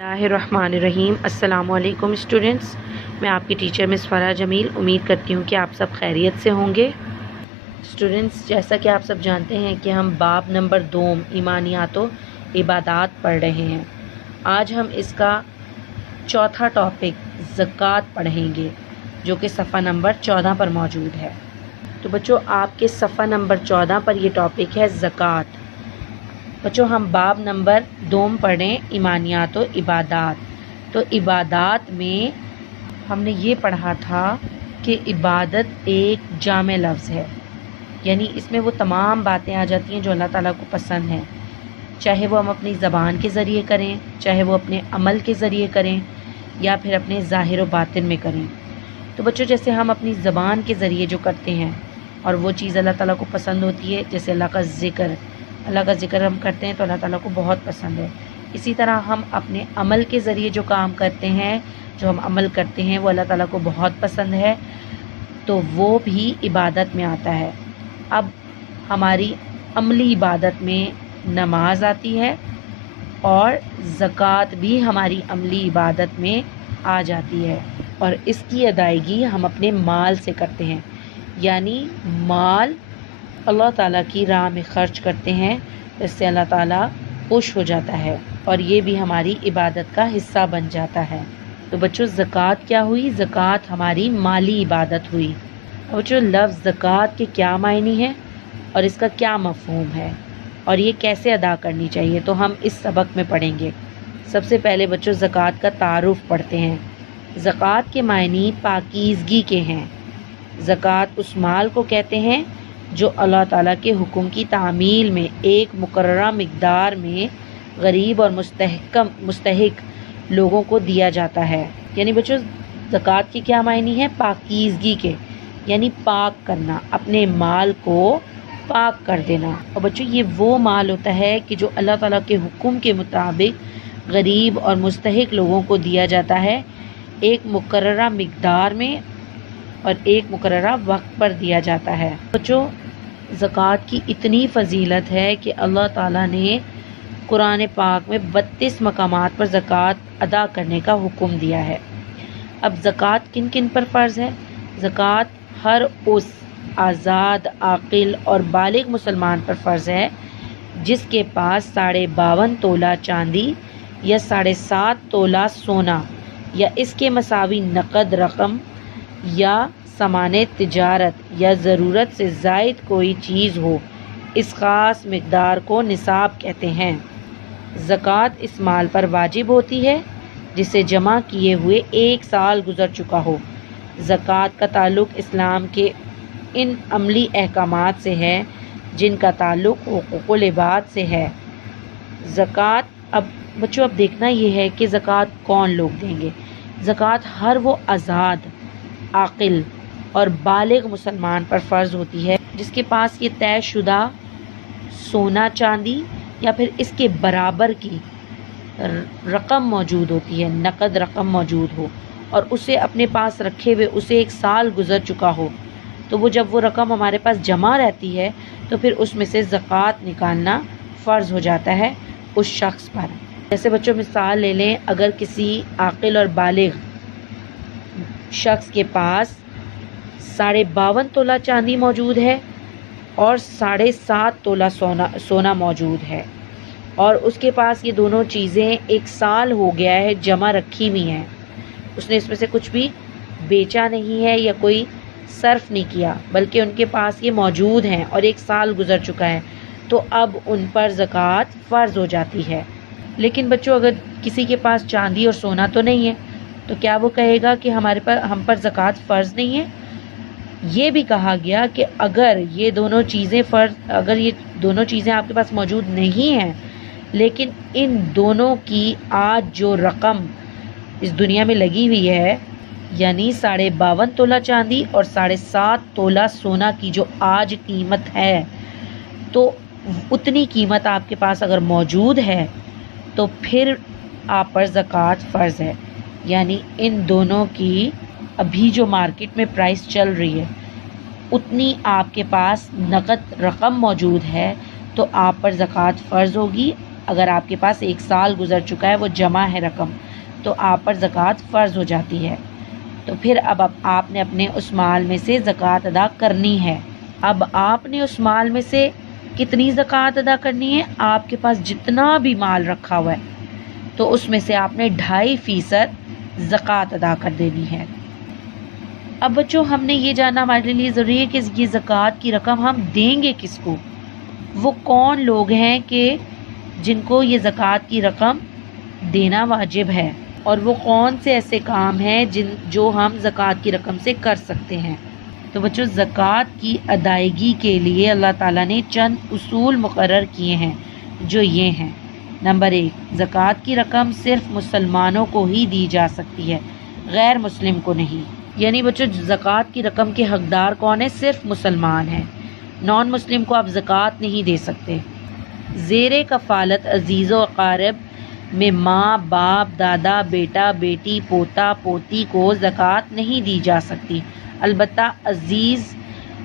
बिस्मिल्लाहिर्रहमानिर्रहीम। अस्सलाम वालेकुम स्टूडेंट्स, मैं आपकी टीचर मिस फराह जमील। उम्मीद करती हूँ कि आप सब खैरियत से होंगे। स्टूडेंट्स, जैसा कि आप सब जानते हैं कि हम बाब नंबर 2 ईमानियात व इबादात पढ़ रहे हैं। आज हम इसका चौथा टॉपिक ज़कात पढ़ेंगे, जो कि सफ़ा नंबर 14 पर मौजूद है। तो बच्चों, आपके सफ़ा नंबर 14 पर ये टॉपिक है ज़कात। बच्चों, हम बाब नंबर 2 पढ़ें ईमानियात व इबादात। तो इबादात में हमने ये पढ़ा था कि इबादत एक जामे लफ्ज़ है, यानी इसमें वो तमाम बातें आ जाती हैं जो अल्लाह ताला को पसंद हैं, चाहे वो हम अपनी ज़बान के ज़रिए करें, चाहे वो अपने अमल के ज़रिए करें, या फिर अपने ज़ाहिर व बातिन में करें। तो बच्चों, जैसे हम अपनी ज़बान के ज़रिए जो करते हैं और वो चीज़ अल्लाह ताला को पसंद होती है, जैसे अल्लाह का ज़िक्र हम करते हैं तो अल्लाह ताला को बहुत पसंद है। इसी तरह हम अपने अमल के ज़रिए जो काम करते हैं, जो हम अमल करते हैं, वो अल्लाह ताला को बहुत पसंद है, तो वो भी इबादत में आता है। अब हमारी अमली इबादत में नमाज आती है और ज़कात भी हमारी अमली इबादत में आ जाती है, और इसकी अदायगी हम अपने माल से करते हैं, यानी माल अल्लाह ताला की राह में ख़र्च करते हैं, इससे अल्लाह ताला खुश हो जाता है और ये भी हमारी इबादत का हिस्सा बन जाता है। तो बच्चों, ज़कात क्या हुई? ज़कात हमारी माली इबादत हुई। अब बच्चों, लफ्ज़ ज़कात के क्या मायने हैं और इसका क्या मफ़हूम है और ये कैसे अदा करनी चाहिए, तो हम इस सबक में पढ़ेंगे। सबसे पहले बच्चों, ज़कात का तारुफ़ पढ़ते हैं। ज़कात के मायने पाकीज़गी के हैं। ज़कात उस माल को कहते हैं जो अल्लाह ताला के हुक्म की तामील में एक मुकर्ररा मिक़दार में गरीब और मुस्तहिक लोगों को दिया जाता है। यानी बच्चों, ज़कात के क्या मायने हैं? पाकीज़गी के, यानी पाक करना, अपने माल को पाक कर देना। और बच्चों, ये वो माल होता है कि जो अल्लाह ताला के हुक्म के मुताबिक गरीब और मुस्तहिक लोगों को दिया जाता है, एक मुकर्ररा मिक़दार में और एक मुकर्ररा वक्त पर दिया जाता है। बच्चों, ज़कात की इतनी फ़जीलत है कि अल्लाह ताला ने कुरान पाक में 32 मकामात पर ज़कात अदा करने का हुक्म दिया है। अब ज़कात किन किन पर फ़र्ज़ है? ज़कात हर उस आज़ाद, आक़िल और बालिग मुसलमान पर फ़र्ज़ है जिसके पास 52.5 तोला चांदी या 7.5 तोला सोना या इसके मसावी नक़द रकम या सामाने तिजारत या ज़रूरत से ज़ायद कोई चीज़ हो। इस ख़ास मिक़दार को निसाब कहते हैं। ज़कात इस माल पर वाजिब होती है जिसे जमा किए हुए 1 साल गुज़र चुका हो। ज़कात का ताल्लुक़ इस्लाम के इन अमली अहकामात से है जिनका ताल्लुक़ हुकूक़ुल इबाद से है। ज़कात अब बच्चों, अब देखना ये है कि ज़कात कौन लोग देंगे। ज़कात हर वो आज़ाद, आक़िल और बालिग मुसलमान पर फ़र्ज़ होती है जिसके पास ये तयशुदा सोना, चांदी या फिर इसके बराबर की रकम मौजूद होती है, नक़द रकम मौजूद हो, और उसे अपने पास रखे हुए उसे 1 साल गुज़र चुका हो। तो वो जब वो रकम हमारे पास जमा रहती है तो फिर उसमें से ज़कात निकालना फ़र्ज़ हो जाता है उस शख्स पर। जैसे बच्चों, मिसाल ले लें, अगर किसी आक़िल और बालिग शख्स के पास 52.5 तोला चांदी मौजूद है और 7.5 तोला सोना मौजूद है, और उसके पास ये दोनों चीज़ें 1 साल हो गया है जमा रखी हुई हैं, उसने इसमें से कुछ भी बेचा नहीं है या कोई सर्फ नहीं किया, बल्कि उनके पास ये मौजूद हैं और 1 साल गुज़र चुका है, तो अब उन पर ज़कात फ़र्ज़ हो जाती है। लेकिन बच्चों, अगर किसी के पास चांदी और सोना तो नहीं है, तो क्या वो कहेगा कि हम पर ज़कात फ़र्ज़ नहीं है? ये भी कहा गया कि अगर ये दोनों चीज़ें आपके पास मौजूद नहीं हैं, लेकिन इन दोनों की आज जो रकम इस दुनिया में लगी हुई है, यानी 52.5 तोला चांदी और 7.5 तोला सोना की जो आज कीमत है, तो उतनी कीमत आपके पास अगर मौजूद है तो फिर आप पर ज़कात फ़र्ज़ है। यानी इन दोनों की अभी जो मार्केट में प्राइस चल रही है, उतनी आपके पास नक़द रकम मौजूद है, तो आप पर ज़कात फ़र्ज़ होगी اگر آپ کے پاس 1 سال گزر چکا ہے، وہ جمع ہے رقم، تو آپ پر زکوٰۃ فرض ہو جاتی ہے۔ تو پھر اب آپ نے اپنے اس مال میں سے زکوٰۃ ادا کرنی ہے۔ اب آپ نے اس مال میں سے کتنی زکوٰۃ ادا کرنی ہے؟ آپ کے پاس جتنا بھی مال رکھا ہوا ہے تو اس میں سے آپ نے 2.5% زکوٰۃ ادا کر دینی ہے۔ اب بچوں، ہم نے یہ جاننا ہمارے لیے ضروری ہے کہ یہ زکوٰۃ کی رقم ہم دیں گے کس کو؟ وہ کون لوگ ہیں کہ جن کو یہ زکوٰۃ کی رقم دینا واجب ہے، اور وہ کون سے ایسے کام ہیں جو ہم زکوٰۃ کی رقم سے کر سکتے ہیں؟ تو بچوں، زکوٰۃ کی ادائیگی کے لیے اللہ تعالیٰ نے چند اصول مقرر کیے ہیں، جو یہ ہیں۔ نمبر 1، زکوٰۃ کی رقم صرف مسلمانوں کو ہی دی جا سکتی ہے، غیر مسلم کو نہیں۔ یعنی بچوں، زکوٰۃ کی رقم کے حقدار کون ہیں؟ صرف مسلمان ہیں، نان مسلم کو آپ زکوٰۃ نہیں دے سکتے۔ زیر کفالت عزیز و اقارب میں ماں، باپ، دادا، بیٹا، بیٹی، پوتا، پوتی کو زکوٰۃ نہیں دی جا سکتی، البتہ عزیز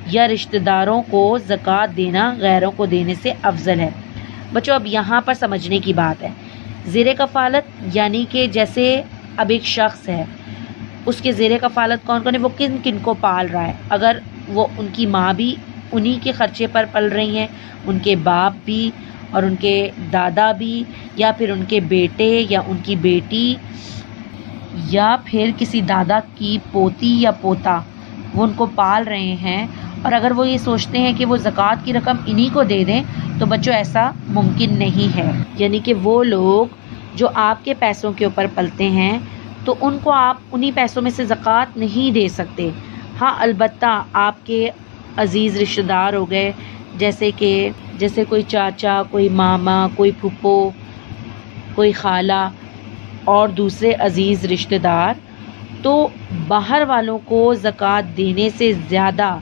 یا رشتہ داروں کو زکوٰۃ دینا غیروں کو دینے سے افضل ہے۔ بچوں، اب یہاں پر سمجھنے کی بات ہے، زیر کفالت یعنی کہ جیسے اب ایک شخص ہے، اس کے زیر کفالت کون کون ہے؟ وہ کن کن کو پال رہا ہے؟ اگر وہ ان کی ماں بھی انہی کے خرچے پر پل رہی ہیں، ان کے باپ بھی اور ان کے دادا بھی، یا پھر ان کے بیٹے یا ان کی بیٹی، یا پھر کسی دادا کی پوتی یا پوتا، وہ ان کو پال رہے ہیں، اور اگر وہ یہ سوچتے ہیں کہ وہ زکوٰۃ کی رقم انہی کو دے دیں، تو بچوں ایسا ممکن نہیں ہے۔ یعنی کہ وہ لوگ جو آپ کے پیسوں کے اوپر پلتے ہیں، تو ان کو آپ انہی پیسوں میں سے زکوٰۃ نہیں دے سکتے۔ ہاں، البتہ آپ کے عزیز رشتہ دار ہو گئے، جیسے کوئی چاچا، کوئی ماما، کوئی پھپھو، کوئی خالہ اور دوسرے عزیز رشتہ دار، تو باہر والوں کو زکوٰۃ دینے سے زیادہ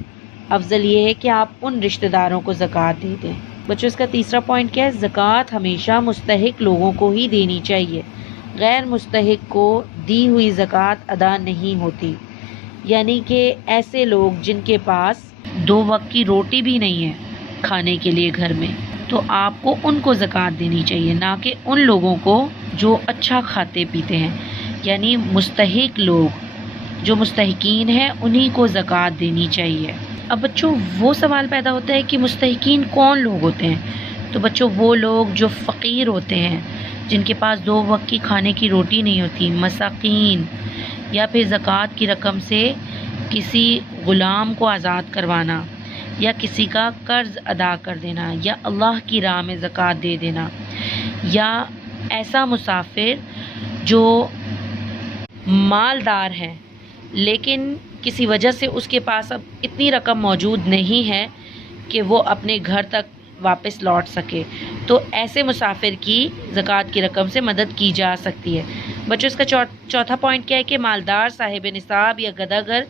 افضل یہ ہے کہ آپ ان رشتہ داروں کو زکوٰۃ دے دیں۔ بچوں، اس کا تیسرا پوائنٹ کیا ہے؟ زکوٰۃ ہمیشہ مستحق لوگوں کو ہی دینی چاہیے، غیر مستحق کو دی ہوئی زکوٰۃ ادا نہیں ہوتی۔ یعنی کہ ایسے لوگ جن کے پاس 2 وقت کی روٹی بھی نہیں ہے کھانے کے لیے گھر میں، تو آپ کو ان کو زکوٰۃ دینی چاہیے، نہ کہ ان لوگوں کو جو اچھا کھاتے پیتے ہیں۔ یعنی مستحق لوگ جو مستحقین ہیں انہی کو زکوٰۃ دینی چاہیے۔ اب بچوں، وہ سوال پیدا ہوتا ہے کہ مستحقین کون لوگ ہوتے ہیں؟ تو بچوں، وہ لوگ جو فقیر ہوتے ہیں، جن کے پاس 2 وقت کی کھانے کی روٹی نہیں ہوتی، مساکین، یا پھر زکوٰۃ کی رقم سے کسی غلام کو آزاد کروانا، یا کسی کا قرض ادا کر دینا، یا اللہ کی راہ میں زکوٰۃ دے دینا، یا ایسا مسافر جو مالدار ہے لیکن کسی وجہ سے اس کے پاس اب اتنی رقم موجود نہیں ہے کہ وہ اپنے گھر تک واپس لوٹ سکے، تو ایسے مسافر کی زکوٰۃ کی رقم سے مدد کی جا سکتی ہے۔ بچوں، اس کا چوتھا پوائنٹ کیا ہے کہ مالدار صاحب نصاب یا گداگر،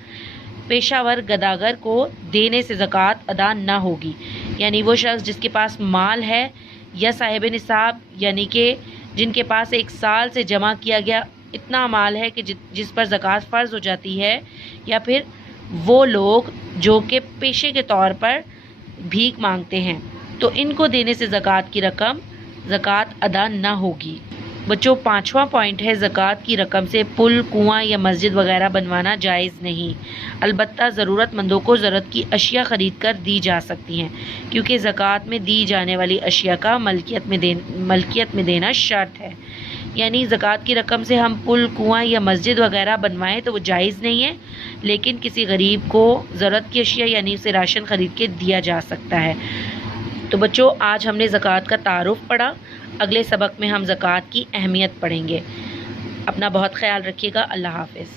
پیشہ ور گداگر کو دینے سے زکوٰۃ ادا نہ ہوگی۔ یعنی وہ شخص جس کے پاس مال ہے، یا صاحب نصاب یعنی کہ جن کے پاس 1 سال سے جمع کیا گیا اتنا مال ہے کہ جس پر زکوٰۃ فرض ہو جاتی ہے، یا پھر وہ لوگ جو کہ پیشے کے طور پر بھیک مانگتے ہیں، تو ان کو دینے سے زکوٰۃ کی رقم زکوٰۃ ادا نہ ہوگی۔ بچوں، 5واں پوائنٹ ہے، زکوٰۃ کی رقم سے پل، کنواں یا مسجد وغیرہ بنوانا جائز نہیں، البتہ ضرورت مندوں کو ضرورت کی اشیاء خرید کر دی جا سکتی ہیں، کیونکہ زکوٰۃ میں دی جانے والی اشیاء کا ملکیت میں دینا شرط ہے۔ یعنی زکوٰۃ کی رقم سے ہم پل، کنواں یا مسجد وغیرہ بنوائیں تو وہ جائز نہیں ہے، لیکن کسی غریب کو ضرورت کی اشیاء یعنی اسے راشن خرید کے دیا جا سکتا ہے۔ تو بچوں، آج ہم نے زکوٰۃ کا تعارف پڑھا، اگلے سبق میں ہم زکوٰۃ کی اہمیت پڑھیں گے۔ اپنا بہت خیال رکھیے گا۔ اللہ حافظ۔